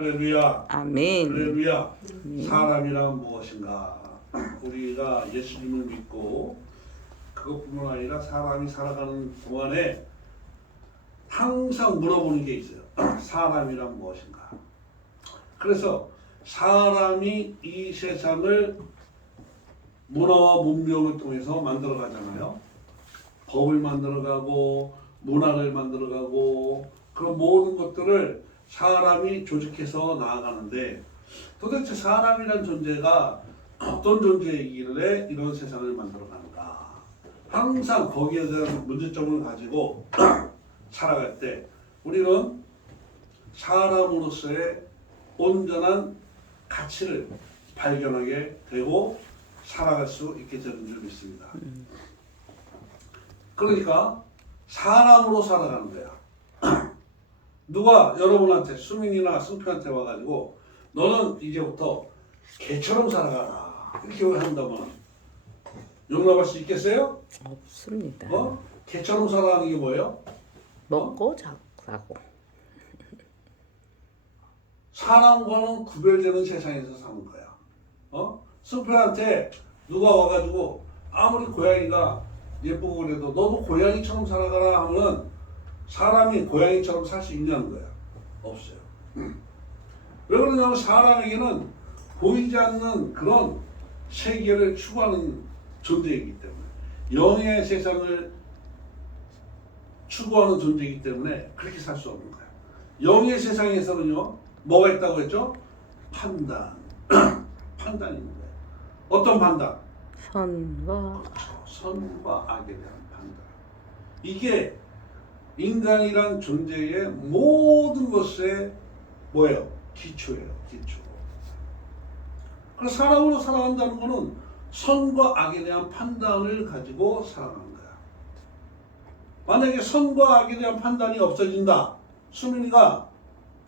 할렐루야. 아멘. 할렐루야. 사람이란 무엇인가? 우리가 예수님을 믿고 그것뿐만 아니라 사람이 살아가는 동안에 항상 물어보는 게 있어요. 사람이란 무엇인가? 그래서 사람이 이 세상을 문화와 문명을 통해서 만들어 가잖아요. 법을 만들어 가고 문화를 만들어 가고 그런 모든 것들을 사람이 조직해서 나아가는데 도대체 사람이란 존재가 어떤 존재이길래 이런 세상을 만들어 가는가? 항상 거기에 대한 문제점을 가지고 살아갈 때 우리는 사람으로서의 온전한 가치를 발견하게 되고 살아갈 수 있게 되는 줄 믿습니다. 그러니까 사람으로 살아가는 거야. 누가 여러분한테 수민이나 승표한테 와가지고 너는 이제부터 개처럼 살아가라 이렇게 한다면 용납할 수 있겠어요? 없습니다. 개처럼 살아가는 게 뭐예요? 먹고 자고. 사람과는 구별되는 세상에서 사는 거야. 승표한테 누가 와가지고 아무리 고양이가 예쁘고 그래도 너도 고양이처럼 살아가라 하면은 사람이 고양이처럼 살 수 있냐는 거야. 없어요. 왜 그러냐면 사람에게는 보이지 않는 그런 세계를 추구하는 존재이기 때문에 영의 세상을 추구하는 존재이기 때문에 그렇게 살 수 없는 거야. 영의 세상에서는요 뭐가 있다고 했죠? 판단. 판단이 있는 거예요. 어떤 판단? 선과 그렇죠. 선과 악에 대한 판단. 이게 인간이란 존재의 모든 것의 뭐예요? 기초예요. 기초. 그래서 사람으로 살아간다는 것은 선과 악에 대한 판단을 가지고 살아가는 거야. 만약에 선과 악에 대한 판단이 없어진다. 수민이가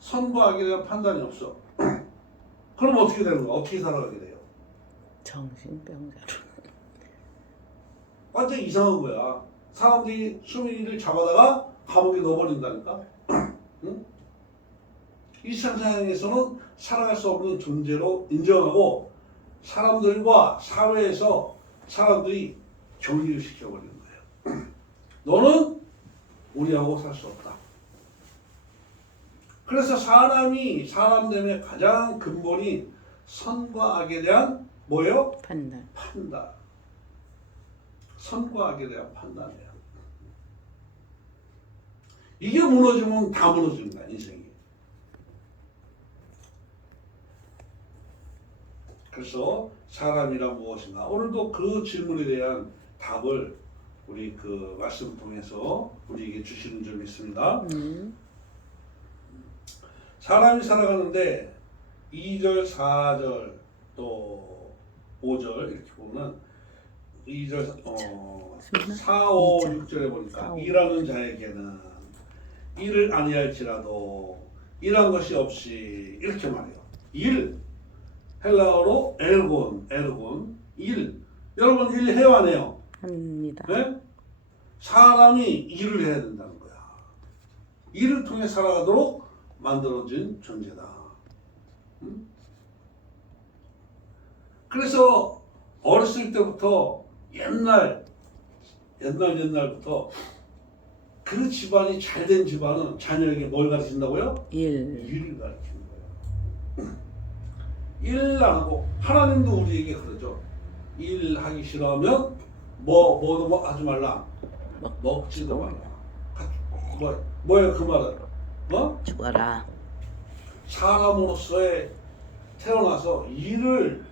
선과 악에 대한 판단이 없어. 그럼 어떻게 되는 거야? 어떻게 살아가게 돼요? 정신병자로. 완전 이상한 거야. 사람들이 수민이를 잡아다가 감옥에 넣어버린다니까. 응? 이 세상에서는 살아갈 수 없는 존재로 인정하고 사람들과 사회에서 사람들이 격리를 시켜버리는 거예요. 너는 우리하고 살 수 없다. 그래서 사람이 사람됨의 가장 근본이 선과 악에 대한 뭐예요? 판단. 판단. 선과 악에 대한 판단이에요. 이게 무너지면 다 무너지는 거야, 인생이. 그래서 사람이란 무엇인가? 오늘도 그 질문에 대한 답을 우리 그 말씀을 통해서 우리에게 주시는 줄 믿습니다. 사람이 살아가는데 2절, 4절, 또 5절 이렇게 보면 2절, 4, 5, 6절에 보니까 4, 5. 일하는 자에게는 일을 아니할지라도 일한 것이 없이 이렇게 말해요. 일, 헬라어로 에르곤, 일. 여러분 일 해요 안 해요? 합니다. 네? 사람이 일을 해야 된다는 거야. 일을 통해 살아가도록 만들어진 존재다. 그래서 어렸을 때부터 옛날부터 그 집안이 잘된 집안은 자녀에게 뭘 가르친다고요? 일을 가르치는 거예요. 일 안 하고 하나님도 우리에게 그러죠. 일하기 싫어하면 뭐도 하지 말라. 먹지도 말라. 뭐예요 그 말은? 죽어라. 사람으로서의 태어나서 일을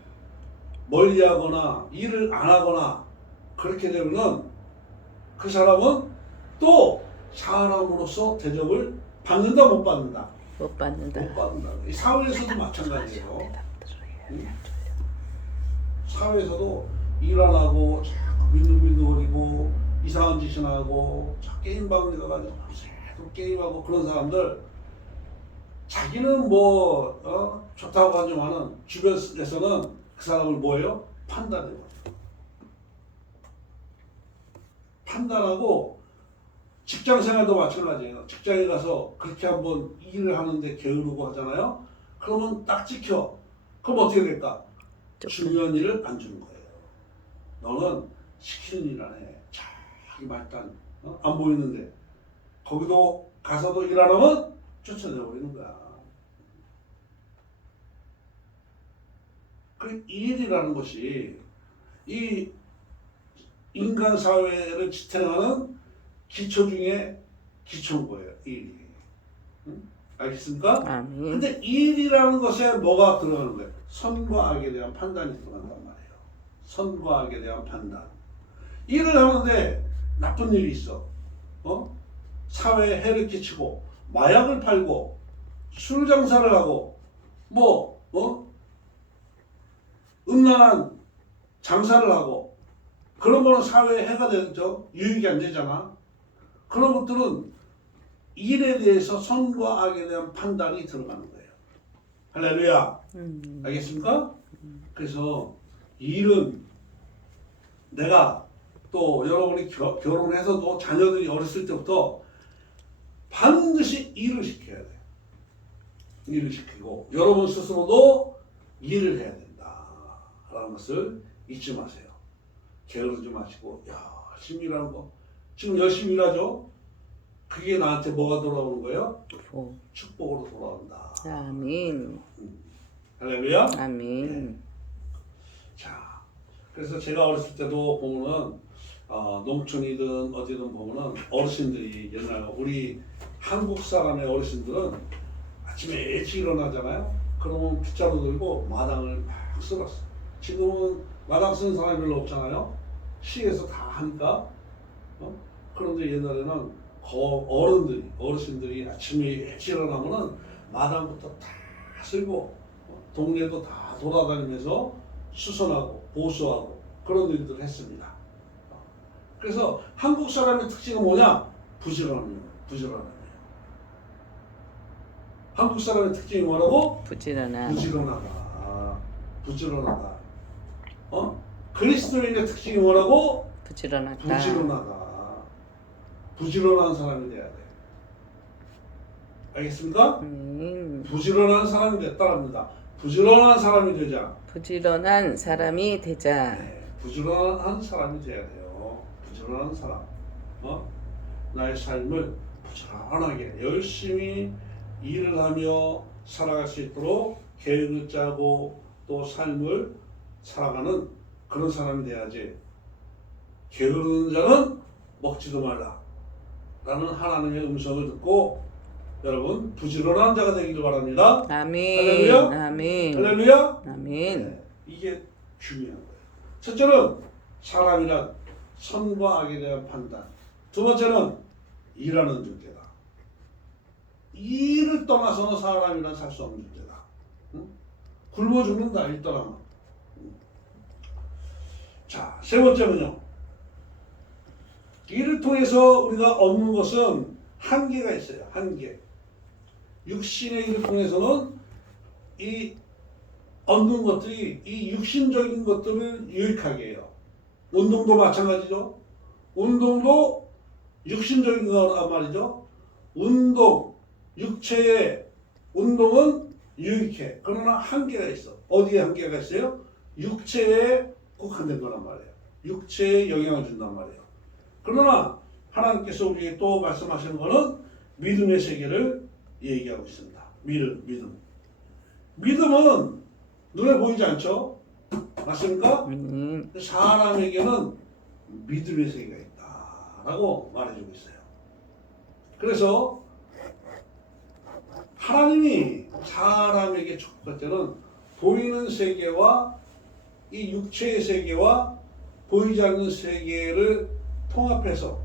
멀리하거나 일을 안 하거나 그렇게 되면은 그 사람은 또 사람으로서 대접을 받는다 못 받는다? 못 받는다. 못 받는다. 이 사회에서도 마찬가지예요. 사회에서도 일 안 하고 자꾸 민둥민둥거리고 이상한 짓이나 하고 게임방에 가가지고 또 게임하고 그런 사람들 자기는 좋다고 하지만은 주변에서는 그 사람을 뭐예요? 판단해요. 판단하고 직장 생활도 마찬가지예요. 직장에 가서 그렇게 한번 일을 하는데 게으르고 하잖아요. 그러면 딱 지켜. 그럼 어떻게 될까? 중요한 일을 안 주는 거예요. 너는 시키는 일 안 해. 자기 말단 안 보이는데 거기도 가서도 일 안 하면 쫓아내버리는 거야. 그 일이라는 것이 이 인간 사회를 지탱하는 기초 중에 기초인 거예요. 일이. 응? 알겠습니까? 아멘. 근데 일이라는 것에 뭐가 들어가는 거예요? 선과 악에 대한 판단이 들어간단 말이에요. 선과 악에 대한 판단. 일을 하는데 나쁜 일이 있어. 사회에 해를 끼치고 마약을 팔고 술 장사를 하고 음란한 장사를 하고 그런 거는 사회에 해가 되죠. 유익이 안 되잖아. 그런 것들은 일에 대해서 선과 악에 대한 판단이 들어가는 거예요. 할렐루야. 알겠습니까? 그래서 일은 내가 또 여러분이 결혼해서도 자녀들이 어렸을 때부터 반드시 일을 시켜야 돼. 일을 시키고 여러분 스스로도 일을 해야 된다라는 것을 잊지 마세요. 게으르지 마시고 열심히 일하는 거. 지금 열심히 일하죠? 그게 나한테 뭐가 돌아오는 거예요? 축복으로 돌아온다. 아멘. 할렐루야. 아멘. 네. 자, 그래서 제가 어렸을 때도 보면은 농촌이든 어디든 보면은 어르신들이 옛날 우리 한국 사람의 어르신들은 아침에 일찍 일어나잖아요. 그러면 빗자루 들고 마당을 막 쓸었어. 지금은 마당 쓰는 사람이 별로 없잖아요. 시에서 다 하니까. 그런데 옛날에는 어르신들이 아침에 일찍 일어나면은 마당부터 다 쓸고 동네도 다 돌아다니면서 수선하고 보수하고 그런 일들을 했습니다. 그래서 한국 사람의 특징은 뭐냐? 부지런함이에요. 한국 사람의 특징이 뭐라고? 부지런하다. 그리스도인의 특징이 뭐라고? 부지런하다. 부지런한 사람이 돼야 돼. 알겠습니까? 부지런한 사람이 됐다랍니다. 부지런한 사람이 되자. 부지런한 사람이 되자. 네, 부지런한 사람이 돼야 돼요. 부지런한 사람. 나의 삶을 부지런하게 열심히 일을 하며 살아갈 수 있도록 계획을 짜고 또 삶을 살아가는 그런 사람이 돼야지. 게으르는 자는 먹지도 말라 라는 하나님의 음성을 듣고 여러분 부지런한 자가 되기를 바랍니다. 아멘. 할렐루야. 아멘. 할렐루야. 아멘. 네, 이게 중요한 거예요. 첫째는 사람이란 선과 악에 대한 판단. 두 번째는 일하는 존재다. 일을 떠나서는 사람이란 살 수 없는 존재다. 굶어 죽는다. 일 떠나면. 자, 세 번째는요. 일을 통해서 우리가 얻는 것은 한계가 있어요. 한계. 육신의 일을 통해서는 이 얻는 것들이 이 육신적인 것들을 유익하게 해요. 운동도 마찬가지죠. 운동도 육신적인 거란 말이죠. 육체의 운동은 유익해. 그러나 한계가 있어. 어디에 한계가 있어요? 육체에 국한된 거란 말이에요. 육체에 영향을 준단 말이에요. 그러나 하나님께서 우리에게 또 말씀하시는 것은 믿음의 세계를 얘기하고 있습니다. 믿음. 믿음은 눈에 보이지 않죠? 맞습니까? 사람에게는 믿음의 세계가 있다라고 말해주고 있어요. 그래서 하나님이 사람에게 축복할 때는 보이는 세계와 이 육체의 세계와 보이지 않는 세계를 통합해서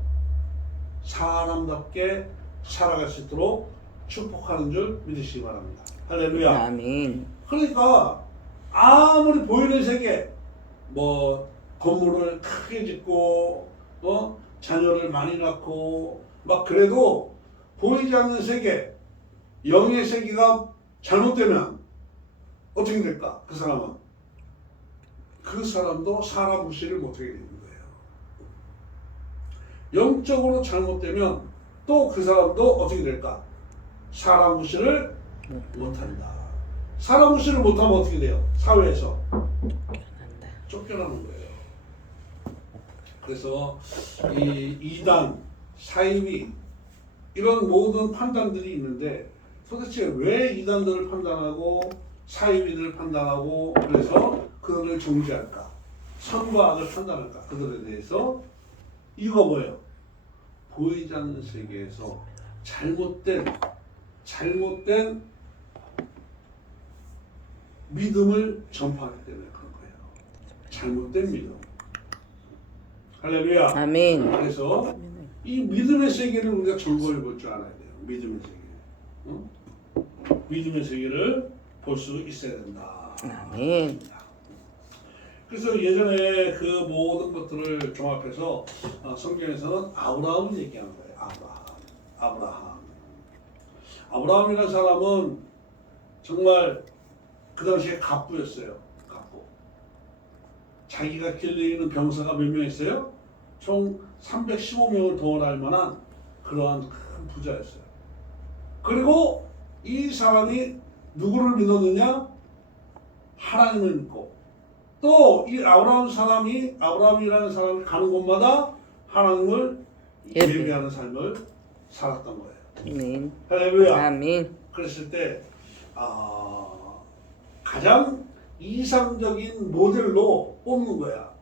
사람답게 살아갈 수 있도록 축복하는 줄 믿으시기 바랍니다. 할렐루야. 아멘. 그러니까 아무리 보이는 세계, 건물을 크게 짓고, 자녀를 많이 낳고, 막 그래도 보이지 않는 세계, 영의 세계가 잘못되면 어떻게 될까? 그 사람도 사람 무시를 못하게 되는 거예요. 영적으로 잘못되면 또 그 사람도 어떻게 될까? 사람 무시를 못한다. 사람 무시를 못하면 어떻게 돼요? 사회에서 쫓겨난다. 쫓겨나는 거예요. 그래서 이 이단, 사이비 이런 모든 판단들이 있는데 도대체 왜 이단들을 판단하고 사이비들을 판단하고 그래서 그들을 정죄할까? 선과 악을 판단할까? 그들에 대해서 이거 뭐예요? 보이지 않는 세계에서 잘못된 믿음을 전파하기 때문에 그런 거예요. 잘못된 믿음. 할렐루야. 아멘. 그래서 이 믿음의 세계를 우리가 점검해 볼 줄 알아야 돼요. 믿음의 세계. 응? 믿음의 세계를 볼 수 있어야 된다. 아멘. 그래서 예전에 그 모든 것들을 종합해서 성경에서는 아브라함을 얘기하는 거예요. 아브라함이라는 사람은 정말 그 당시에 갑부였어요. 갑부. 자기가 길러있는 병사가 몇 명 있어요? 총 315명을 동원할 만한 그러한 큰 부자였어요. 그리고 이 사람이 누구를 믿었느냐? 하나님을 믿고 또 이 아브라함이라는 사람이 가는 곳마다 하나님을 예배하는 삶을 살았던 거예요. 아멘. 할렐루야. 아멘. 그랬을 때 가장 이상적인 모델로 뽑는 거야.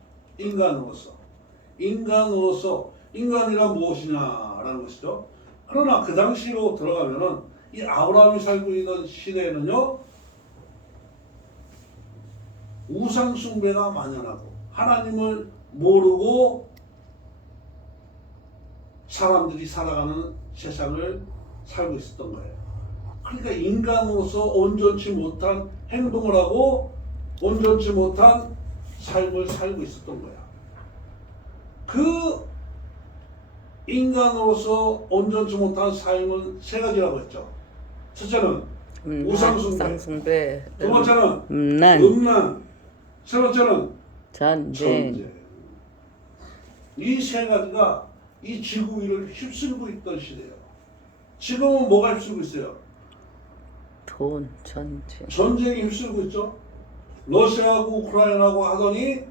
인간이란 무엇이냐라는 것이죠. 그러나 그 당시로 들어가면은 이 아브라함이 살고 있는 시대에는요 우상 숭배가 만연하고 하나님을 모르고 사람들이 살아가는 세상을 살고 있었던 거예요. 그러니까 인간으로서 온전치 못한 행동을 하고 온전치 못한 삶을 살고 있었던 거야. 그 인간으로서 온전치 못한 삶은 세 가지라고 했죠. 첫째는 우상숭배, 두 번째는 음란, 세 번째는 전쟁. 이 세 가지가 이 지구 위를 휩쓸고 있던 시대예요. 지금은 뭐가 휩쓸고 있어요? 돈, 전쟁. 전쟁이 휩쓸고 있죠. 러시아하고 우크라이나하고 하더니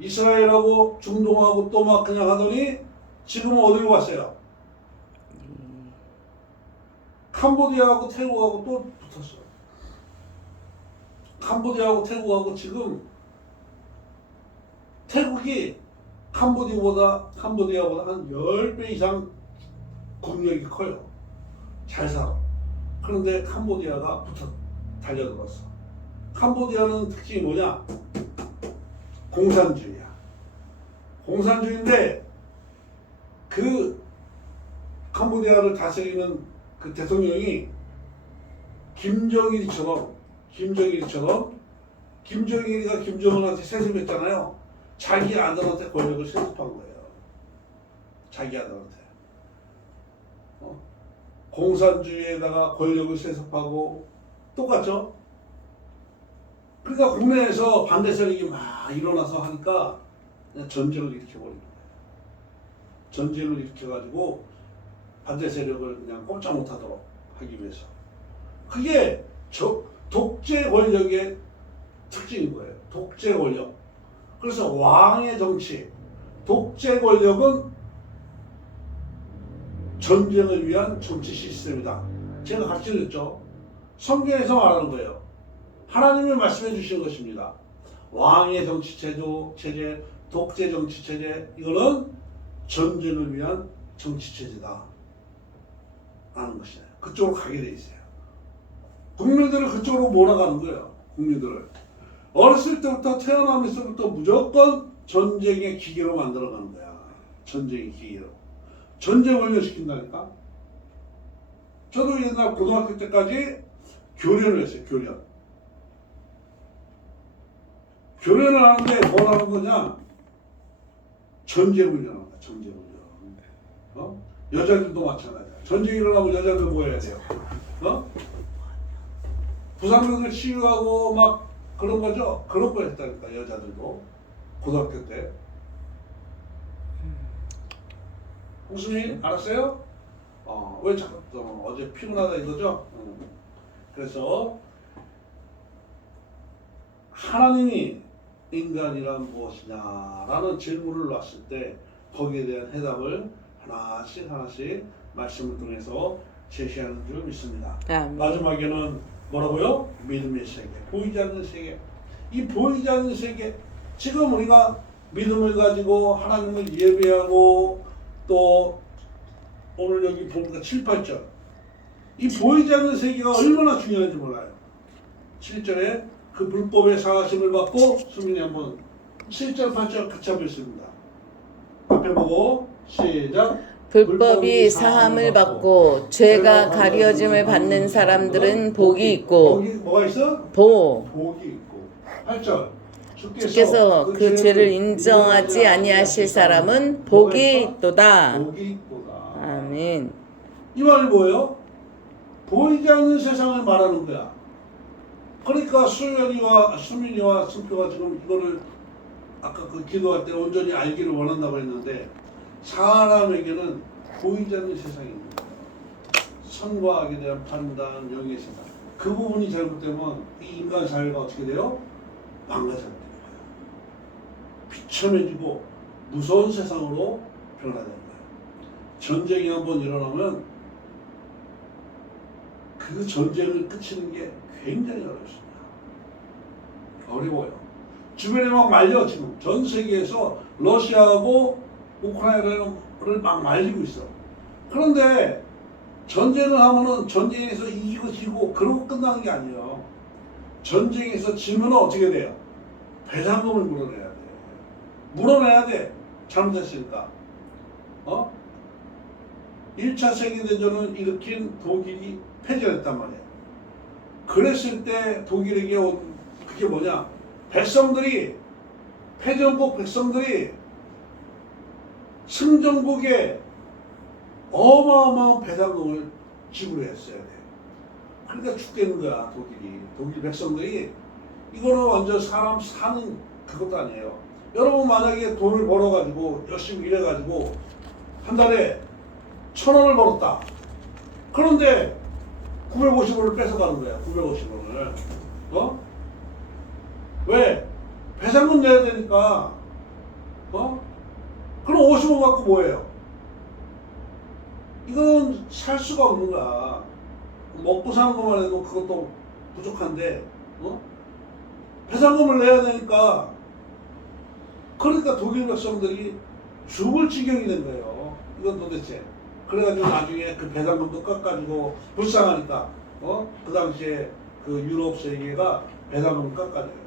이스라엘하고 중동하고 또 막 그냥 하더니 지금은 어디로 갔어요? 캄보디아하고 태국하고 또 붙었어. 캄보디아하고 태국하고 지금 태국이 캄보디아보다 한 10배 이상 국력이 커요. 잘 살아. 그런데 캄보디아가 달려들었어. 캄보디아는 특징이 뭐냐? 공산주의야. 공산주의인데 그 캄보디아를 다스리는 그 대통령이 김정일이가 김정은한테 세습했잖아요. 자기 아들한테 권력을 세습한 거예요. 자기 아들한테. 공산주의에다가 권력을 세습하고 똑같죠? 그러니까 국내에서 반대 세력이 막 일어나서 하니까 그냥 전쟁을 일으켜버린 거예요. 전쟁을 일으켜가지고 반대 세력을 그냥 꼼짝 못하도록 하기 위해서. 그게 독재 권력의 특징인 거예요. 독재 권력. 그래서 왕의 정치, 독재 권력은 전쟁을 위한 정치 시스템이다. 제가 가르쳐줬죠. 성경에서 말하는 거예요. 하나님이 말씀해 주신 것입니다. 왕의 정치 체제, 독재 정치 체제, 이거는 전쟁을 위한 정치 체제다. 라는 것이에요. 그쪽으로 가게 돼 있어요. 국민들을 그쪽으로 몰아가는 거예요. 국민들을. 어렸을 때부터 태어나면서부터 무조건 전쟁의 기계로 만들어가는 거야. 전쟁의 기계로. 전쟁 훈련시킨다니까. 저도 옛날 고등학교 때까지 교련을 했어요. 교련을 하는데 뭘 하는 거냐? 전쟁 훈련하는 거야. 전쟁 훈련. 여자들도 마찬가지야. 전쟁이 일어나면 여자들 뭐 해야 돼요? 부상병을 치유하고 막 그런 거죠? 그런 거 했다니까, 여자들도. 고등학교 때. 홍수민, 알았어요? 왜 자꾸 어제 피곤하다 이거죠? 그래서 하나님이 인간이란 무엇이냐라는 질문을 놨을 때 거기에 대한 해답을 하나씩 말씀을 통해서 제시하는 줄 믿습니다. 아멘. 마지막에는 뭐라고요? 믿음의 세계, 보이지 않는 세계. 이 보이지 않는 세계, 지금 우리가 믿음을 가지고 하나님을 예배하고 또 오늘 여기 보니까 7, 8절 이 보이지 않는 세계가 얼마나 중요한지 몰라요. 7절에 그 불법의 사하심을 받고 수민이 한번 7절, 8절 같이 한번 읽습니다. 앞에 보고 시작. 불법이 사함을 받고 죄가 가려짐을 받는 사람들은 복이 있고 복이 뭐가 있어? 복이 있고 8절 주께서 그 죄를 인정하지 아니하실 사람은 복이 있도다. 복이 있도다. 아멘. 이 말이 뭐예요? 보이지 않는 세상을 말하는 거야. 그러니까 수민이와 승표가 지금 이거를 아까 그 기도할 때 온전히 알기를 원한다고 했는데 사람에게는 보이지 않는 세상입니다. 선과 악에 대한 판단, 영의 세상. 그 부분이 잘못되면 이 인간 사회가 어떻게 돼요? 망가져버리는 거예요. 비참해지고 무서운 세상으로 변화되는 거예요. 전쟁이 한번 일어나면 그 전쟁을 끝이는 게 굉장히 어렵습니다. 어려워요. 주변에 막 말려 지금 전 세계에서 러시아하고 우크라이나를 막 말리고 있어. 그런데 전쟁을 하면은 전쟁에서 이기고 지고 그러고 끝나는 게 아니에요. 전쟁에서 지면 어떻게 돼요? 배상금을 물어내야 돼. 물어내야 돼. 잘못했으니까. 1차 세계대전을 일으킨 독일이 패전을 했단 말이에요. 그랬을 때 독일에게 온 그게 뭐냐? 백성들이 패전국 백성들이 승전국에 어마어마한 배상금을 지불했어야 돼. 그러니까 죽겠는 거야 독일이. 독일 백성들이 이거는 완전 사람 사는 그것도 아니에요. 여러분 만약에 돈을 벌어가지고 열심히 일해가지고 한 달에 1,000원을 벌었다. 그런데 950원을 뺏어가는 거야. 950원을. 왜? 배상금 내야 되니까. 그럼 50원 갖고 뭐예요? 이건 살 수가 없는 거야. 먹고 사는 것만 해도 그것도 부족한데, 배상금을 내야 되니까. 그러니까 독일 백성들이 죽을 지경이 된 거예요. 이건 도대체. 그래가지고 나중에 그 배상금도 깎아주고 불쌍하니까, 그 당시에 그 유럽 세계가 배상금을 깎아줘요.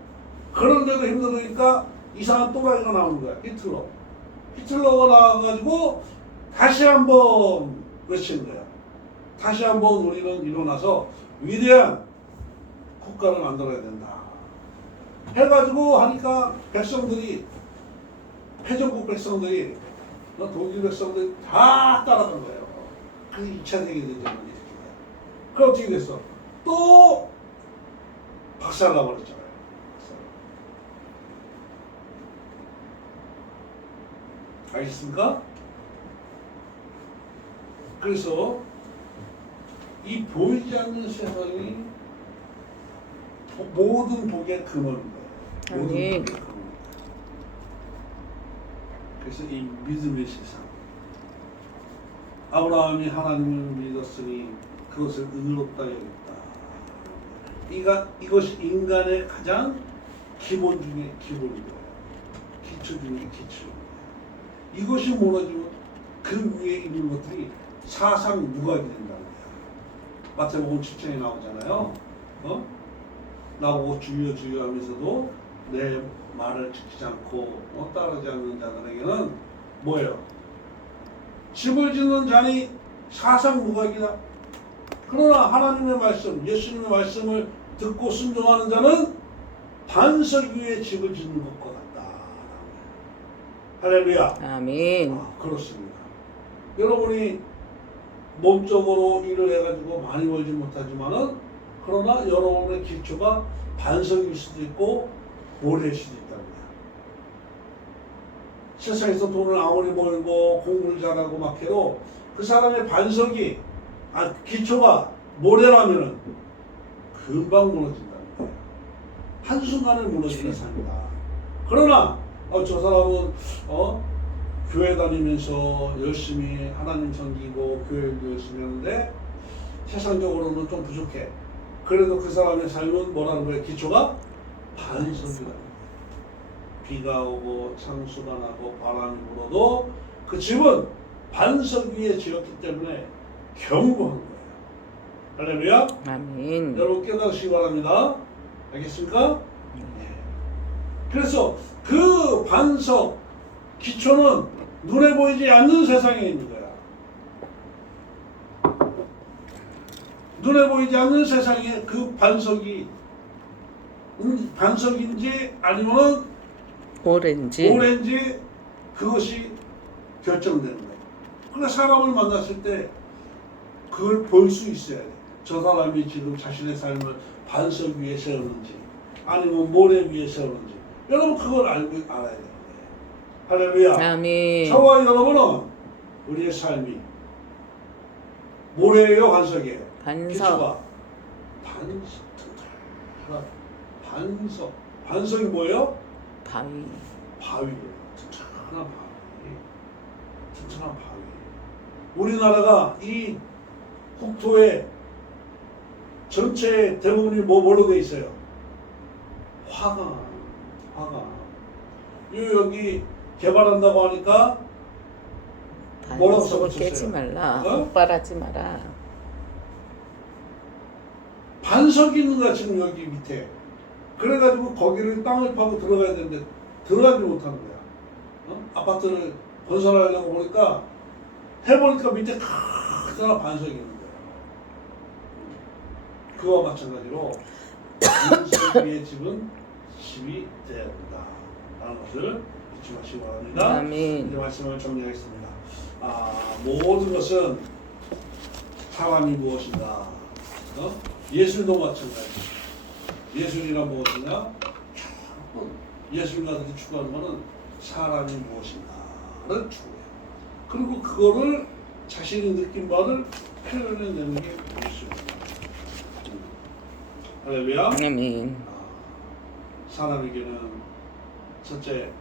그런데도 힘들으니까 이상한 또라이가 나오는 거야. 히틀러가 나와가지고 다시 한번 외치는 거야. 다시 한번 우리는 일어나서 위대한 국가를 만들어야 된다. 해가지고 하니까 백성들이, 패전국 백성들이, 독일 백성들이 다 따라간 거예요. 그게 2차 세계대전이 일으킨 거야. 그럼 어떻게 됐어? 또 박살나버렸잖아요. 알겠습니까? 그래서 이 보이지 않는 세상이 모든 복의 근원입니다. 모든 복의 근원. 그래서 이 믿음의 세상. 아브라함이 하나님을 믿었으니 그것을 의롭다 여겼다. 이것이 인간의 가장 기본 중에 기본이고요. 기초 중에 기초. 이것이 무너지면 그 위에 있는 것들이 사상 무각이 된다는 거야. 마태복음 7장에 나오잖아요. 나보고 주여 주여 하면서도 내 말을 지키지 않고 따르지 않는 자들에게는 뭐예요? 집을 짓는 자니 사상 무각이다. 그러나 하나님의 말씀, 예수님의 말씀을 듣고 순종하는 자는 반석 위에 집을 짓는 것과 같다. 할렐루야. 아멘. 그렇습니다. 여러분이 몸적으로 일을 해가지고 많이 벌지 못하지만은 그러나 여러분의 기초가 반석일 수도 있고 모래일 수도 있다는 거야. 세상에서 돈을 아무리 벌고 공부를 잘하고 막 해도 그 사람의 반석이 기초가 모래라면은 금방 무너진다는 거야. 한순간에 무너지는 삶이다. 그러나 저 사람은 교회 다니면서 열심히 하나님 섬기고 교회도 열심히 하는데 세상적으로는 좀 부족해. 그래도 그 사람의 삶은 뭐라는 거예요? 기초가 반석이라는 거예요. 비가 오고 창수가 나고 바람이 불어도 그 집은 반석 위에 지었기 때문에 견고한 거예요. 할렐루야. 아멘. 여러분 깨닫으시기 바랍니다. 알겠습니까? 네. 그래서 그 반석 기초는 눈에 보이지 않는 세상에 있는 거야. 눈에 보이지 않는 세상에 그 반석이 반석인지 아니면 오렌지 그것이 결정되는 거예요. 그러니까 사람을 만났을 때 그걸 볼 수 있어야 돼. 저 사람이 지금 자신의 삶을 반석 위에 세우는지 아니면 모래 위에 세우는지 여러분 그걸 알아야 되는 거예요. 할렐루야. 아멘. 저와 여러분은 우리의 삶이 모래예요, 반석이에요? 반석. 기초가 반석이 뭐예요? 바위. 바위예요. 튼튼한 바위. 우리나라가 이 국토의 전체 대부분이 뭐로 돼 있어요? 화가. 여기 개발한다고 하니까 뭐라고 반석을 써붙였어요? 깨지 말라. 어? 폭발하지 마라. 반석이 있는 거야 지금 여기 밑에. 그래가지고 거기를 땅을 파고 들어가야 되는데 들어가지 못하는 거야. 아파트를 건설하려고 보니까 해보니까 밑에 크다란 반석이 있는 거야. 그와 마찬가지로 반석 위의 집은 집이 되어야 된다 라는 것을 잊지 마시기 바랍니다. 아멘. 이제 말씀을 정리하겠습니다. 모든 것은 사람이 무엇인가? 예술도 마찬가지. 예술이란 무엇이냐? 예술가들이 추구하는 것은 사람이 무엇인가를 추구해요. 그리고 그거를 자신이 느낀 바를 표현해내는 게 예술입니다. 할렐루야. 아멘. 사람에게는 첫째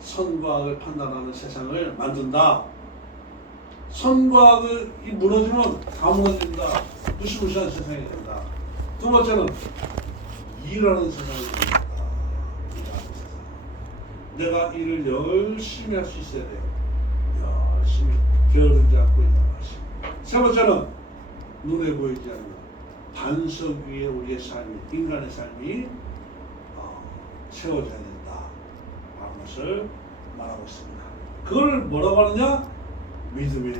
선과 악을 판단하는 세상을 만든다. 선과 악이 무너지면 다 무너진다. 무시무시한 세상이 된다. 두 번째는 일하는 세상이 된다. 일하는 세상. 내가 일을 열심히 할 수 있어야 돼요. 열심히 게으르지 않고 일하시. 세 번째는 눈에 보이지 않는 반석 위에 우리의 삶이, 인간의 삶이 세워져야 된다 라는 것을 말하고 있습니다. 그걸 뭐라고 하느냐? 믿음의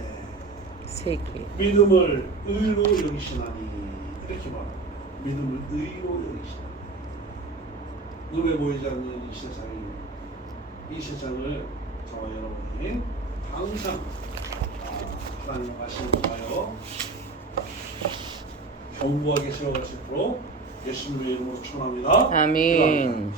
세계. 믿음을 의로 여기시나니 이렇게 말합니다. 믿음을 의로 여기시나니. 눈에 보이지 않는 이 세상을 저와 여러분이 항상 하나님의 말씀을 통하여 견고하게 세워갈 수 있도록 예수님의 이름으로 축원합니다. 아멘.